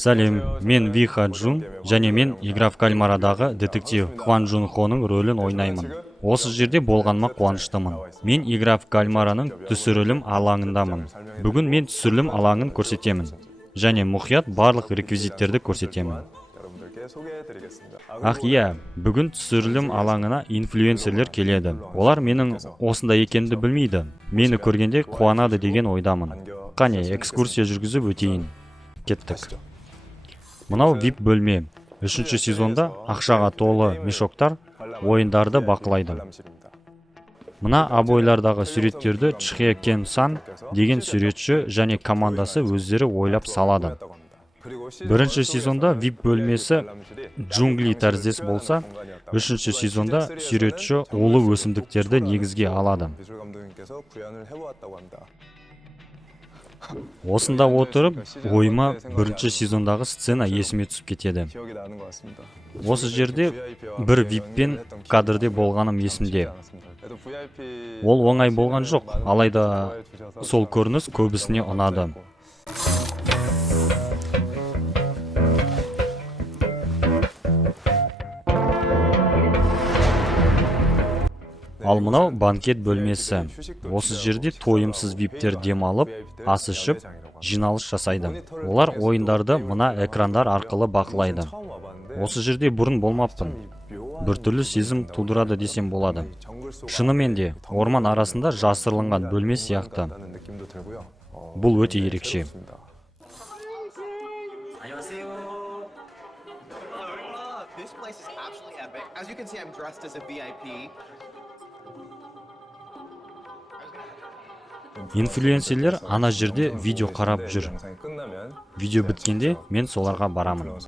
Сәлем, мен Ви Хаджун, және мен Игра в Кальмарадағы детектив Хван рөлін ойнаймын. Осы жерде болғаныма қуаныштымын. Мен Игра в Кальмараның түсірілім алаңындамын. Бүгін мен түсірілім алаңын көрсетемін. Және мұқият барлық реквизиттерді көрсетемін. Иә, бүгін түсірілім алаңына инфлюенсерлер келеді. Олар менің осында екенді білмейді. Мені көргенде қуанады деген ойдамын. Қане, экскурсия жүргізіп өтейін. Кеттік. Мынау VIP бөлме. 3-ші сезонда ақшаға толы мешоктар ойындарды бақылайды. Мына обойлардағы суреттерді Чхе Кен Сан деген суретші және командасы өздері ойлап салады. 1-ші сезонда VIP бөлмесі джунгли тәріздес болса, 3-ші сезонда суретші улы өсімдіктерді негізге алады. Осында отырып, ойыма 1-ші сезондағы сцена есіме түсіп кетеді. Осы жерде бір VIP-пен кадрде болғаным есімде. Ол оңай болған жоқ, алайда сол көрініс көбісіне ұнады. Ал мынау банкет бөлмесі. Осы жерде тойымсыз VIP-тер демалып, ас ішіп, жиналыс жасайды. Олар ойындарды мына экрандар арқылы бақылайды. Осы жерде бұрын болмаппын. Біртүрлі сезім тудырады десем болады. Шынымен де, орман арасында жасырылынған бөлме сияқты. Бұл өте ерекше. Инфлюенсерлер ана жерде видео қарап жүр. Видео біткенде мен соларға барамын.